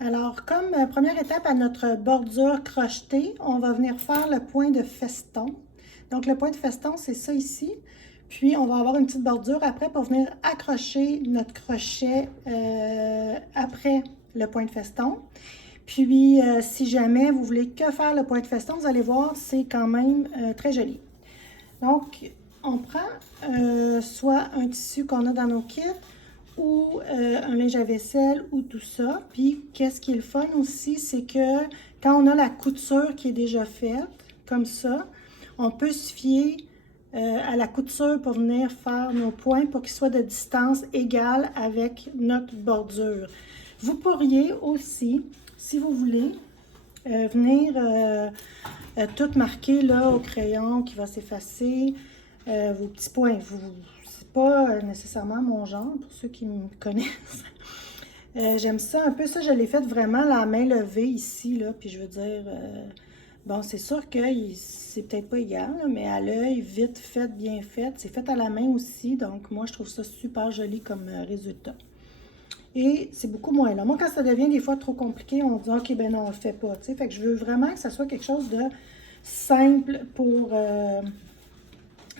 Alors, comme première étape à notre bordure crochetée, on va venir faire le point de feston. Donc, le point de feston, c'est ça ici. Puis, on va avoir une petite bordure après pour venir accrocher notre crochet après le point de feston. Puis, si jamais vous voulez que faire le point de feston, vous allez voir, c'est quand même très joli. Donc, on prend soit un tissu qu'on a dans nos kits ou un linge à vaisselle ou tout ça. Puis, qu'est-ce qui est le fun aussi, c'est que quand on a la couture qui est déjà faite, comme ça, on peut se fier à la couture pour venir faire nos points pour qu'ils soient de distance égale avec notre bordure. Vous pourriez aussi, si vous voulez, venir tout marquer là au crayon qui va s'effacer, vos petits points. C'est pas nécessairement mon genre pour ceux qui me connaissent. J'aime ça un peu, ça je l'ai fait vraiment la main levée ici, là, puis je veux dire, bon c'est sûr que c'est peut-être pas égal, là, mais à l'œil, vite fait, bien fait, c'est fait à la main aussi, donc moi je trouve ça super joli comme résultat. Et c'est beaucoup moins long. Moi, quand ça devient des fois trop compliqué, on dit OK, ben non, on le fait pas. T'sais. Fait que je veux vraiment que ça soit quelque chose de simple pour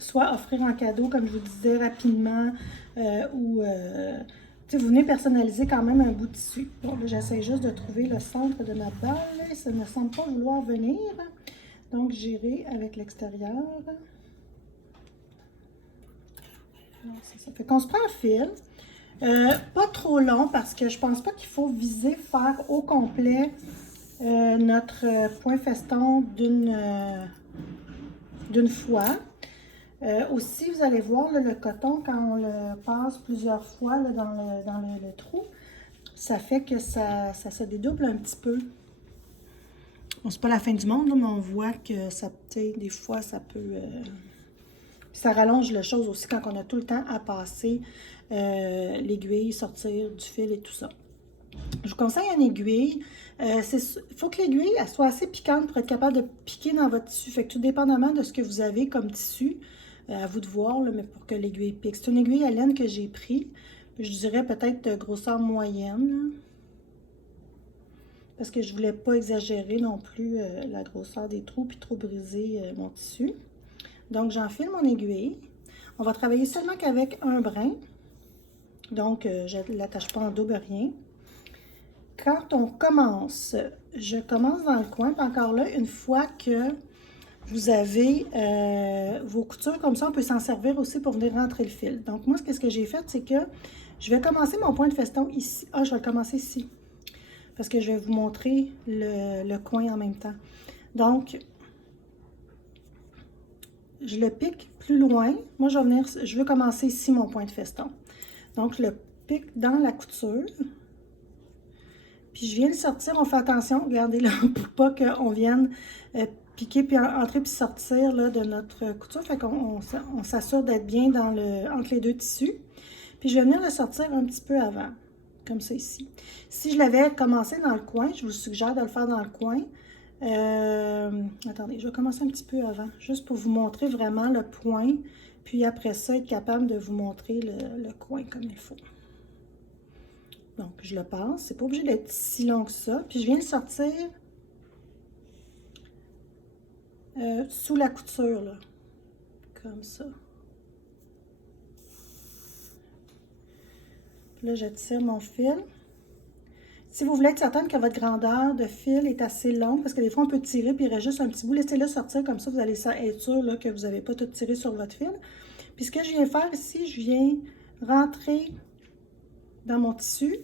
soit offrir en cadeau, comme je vous disais, rapidement, ou vous venez personnaliser quand même un bout de tissu. Bon, là, j'essaie juste de trouver le centre de ma balle. Là, ça ne semble pas vouloir venir. Donc, j'irai avec l'extérieur. Ça fait qu'on se prend un fil. Pas trop long parce que je pense pas qu'il faut viser faire au complet notre point feston d'une fois. Aussi, vous allez voir là, le coton, quand on le passe plusieurs fois là, dans le trou, ça fait que ça se dédouble un petit peu. Bon, c'est pas la fin du monde, là, mais on voit que ça, des fois, ça peut... Puis ça rallonge la chose aussi quand on a tout le temps à passer l'aiguille, sortir du fil et tout ça. Je vous conseille une aiguille. Il faut que l'aiguille soit assez piquante pour être capable de piquer dans votre tissu. Fait que tout dépendamment de ce que vous avez comme tissu, à vous de voir, là, mais pour que l'aiguille pique. C'est une aiguille à laine que j'ai pris. Je dirais peut-être de grosseur moyenne. Là, parce que je ne voulais pas exagérer non plus la grosseur des trous puis trop briser mon tissu. Donc, j'enfile mon aiguille. On va travailler seulement qu'avec un brin. Donc, je ne l'attache pas en double, rien. Quand on commence, je commence dans le coin. Puis encore là, une fois que vous avez vos coutures comme ça, on peut s'en servir aussi pour venir rentrer le fil. Donc, moi, ce que j'ai fait, c'est que je vais commencer mon point de feston ici. Ah, je vais le commencer ici. Parce que je vais vous montrer le coin en même temps. Donc, je le pique plus loin. Moi, je veux commencer ici mon point de feston. Donc, je le pique dans la couture. Puis, je viens le sortir. On fait attention, regardez là, pour pas qu'on vienne piquer, puis entrer, puis sortir là, de notre couture. Fait qu'on s'assure d'être bien entre les deux tissus. Puis, je vais venir le sortir un petit peu avant, comme ça ici. Si je l'avais commencé dans le coin, je vous suggère de le faire dans le coin. Attendez, je vais commencer un petit peu avant, juste pour vous montrer vraiment le point. Puis après ça, être capable de vous montrer le coin comme il faut. Donc, je le passe. C'est pas obligé d'être si long que ça. Puis je viens le sortir sous la couture, là. Comme ça. Puis là, je tire mon fil. Si vous voulez être certaine que votre grandeur de fil est assez longue, parce que des fois, on peut tirer, puis il reste juste un petit bout, laissez-le sortir comme ça, vous allez être sûr là, que vous n'avez pas tout tiré sur votre fil. Puis ce que je viens faire ici, je viens rentrer dans mon tissu,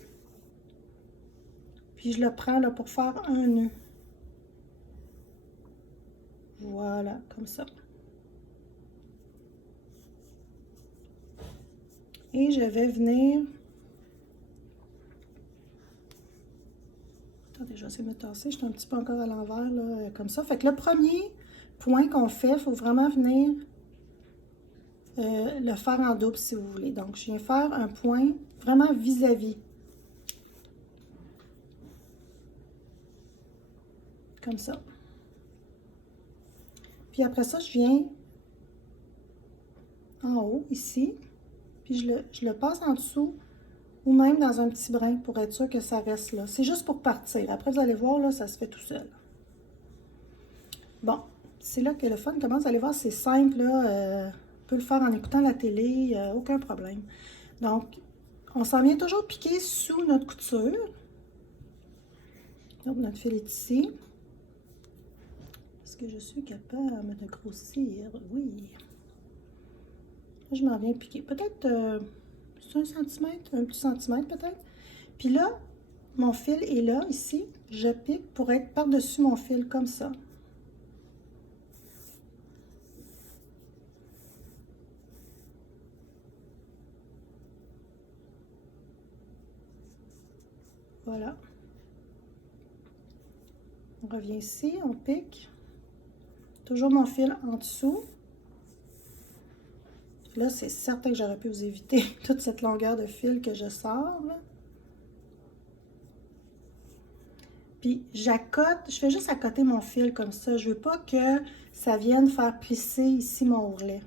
puis je le prends là pour faire un nœud. Voilà, comme ça. Et je vais venir... Attendez, je vais essayer de me tasser, je suis un petit peu encore à l'envers, là, comme ça. Fait que le premier point qu'on fait, il faut vraiment venir le faire en double si vous voulez. Donc, je viens faire un point vraiment vis-à-vis. Comme ça. Puis après ça, je viens en haut, ici. Puis je le passe en dessous ou même dans un petit brin pour être sûr que ça reste là. C'est juste pour partir. Après, vous allez voir, là, ça se fait tout seul. Bon, c'est là que le fun commence. Vous allez voir, c'est simple, là. On peut le faire en écoutant la télé, aucun problème. Donc, on s'en vient toujours piquer sous notre couture. Donc, notre fil est ici. Est-ce que je suis capable de grossir? Oui. Là, je m'en viens piquer. Peut-être 1 cm, un petit centimètre peut-être. Puis là, mon fil est là, ici. Je pique pour être par-dessus mon fil, comme ça. Voilà. On revient ici, on pique. Toujours mon fil en dessous. Là, c'est certain que j'aurais pu vous éviter toute cette longueur de fil que je sors, là. Puis j'accote, je fais juste accoter mon fil comme ça. Je veux pas que ça vienne faire plisser ici mon ourlet.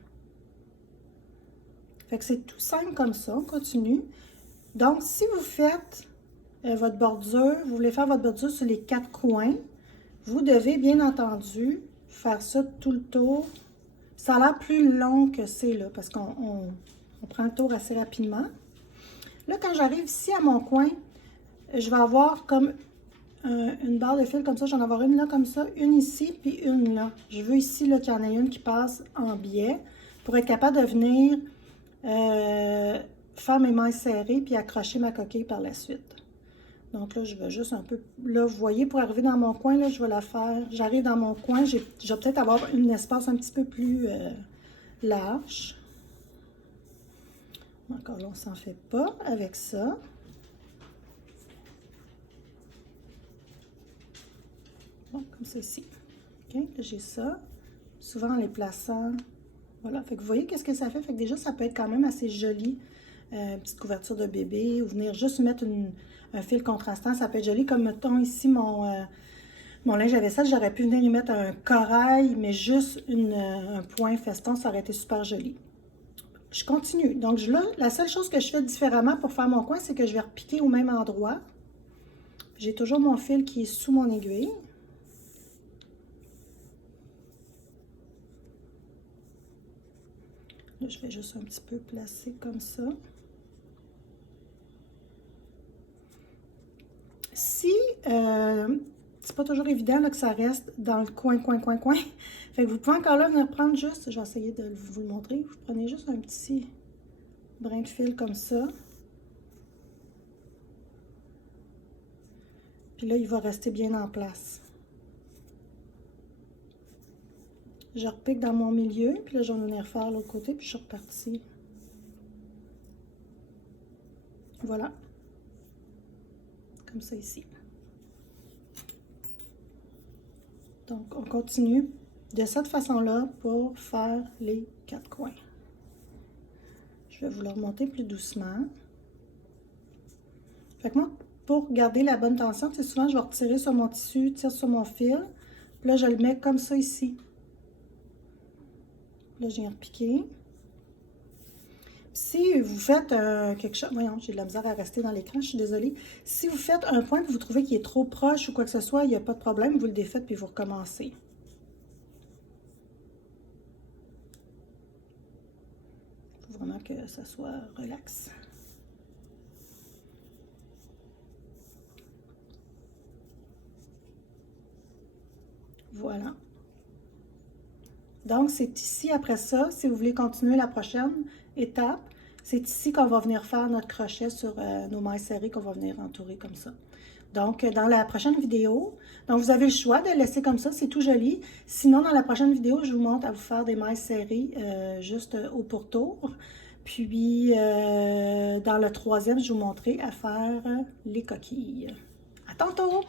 Fait que c'est tout simple comme ça, on continue. Donc, si vous faites votre bordure, vous voulez faire votre bordure sur les 4 coins, vous devez bien entendu faire ça tout le tour. Ça a l'air plus long que c'est là, parce qu'on prend le tour assez rapidement. Là, quand j'arrive ici à mon coin, je vais avoir comme une barre de fil comme ça. J'en vais avoir une là comme ça, une ici, puis une là. Je veux ici qu'il y en ait une qui passe en biais pour être capable de venir faire mes mailles serrées puis accrocher ma coquille par la suite. Donc là, je vais juste un peu... Là, vous voyez, pour arriver dans mon coin, là, je vais la faire... J'arrive dans mon coin, je vais peut-être avoir un espace un petit peu plus large. Encore là, on s'en fait pas avec ça. Bon, comme ceci. OK, j'ai ça. Souvent, en les plaçant... Voilà, fait que vous voyez qu'est-ce que ça fait? Fait que déjà, ça peut être quand même assez joli. Petite couverture de bébé, ou venir juste mettre un fil contrastant, ça peut être joli. Comme mettons ici mon linge à vaisselle, j'aurais pu venir y mettre un corail, mais juste un point feston, ça aurait été super joli. Je continue. Donc là, la seule chose que je fais différemment pour faire mon coin, c'est que je vais repiquer au même endroit. J'ai toujours mon fil qui est sous mon aiguille. Là, je vais juste un petit peu placer comme ça. Si c'est pas toujours évident là, que ça reste dans le coin. Fait que vous pouvez encore là venir prendre juste, je vais essayer de vous le montrer. Vous prenez juste un petit brin de fil comme ça. Puis là, il va rester bien en place. Je repique dans mon milieu, puis là, je vais venir faire l'autre côté, puis je suis repartie. Voilà. Comme ça ici. Donc, on continue de cette façon-là pour faire les 4 coins. Je vais vous le remonter plus doucement. Fait que moi, pour garder la bonne tension, c'est souvent, je vais retirer sur mon tissu, tire sur mon fil. Puis là, je le mets comme ça ici. Là, je viens repiquer. Si vous faites quelque chose... Voyons, j'ai de la misère à rester dans l'écran, je suis désolée. Si vous faites un point que vous trouvez qui est trop proche ou quoi que ce soit, il n'y a pas de problème, vous le défaites puis vous recommencez. Il faut vraiment que ça soit relax. Voilà. Donc, c'est ici, après ça, si vous voulez continuer la prochaine étape, c'est ici qu'on va venir faire notre crochet sur nos mailles serrées qu'on va venir entourer comme ça. Donc, dans la prochaine vidéo, donc vous avez le choix de laisser comme ça, c'est tout joli. Sinon, dans la prochaine vidéo, je vous montre à vous faire des mailles serrées juste au pourtour. Puis, dans le troisième, je vous montrerai à faire les coquilles. À tantôt!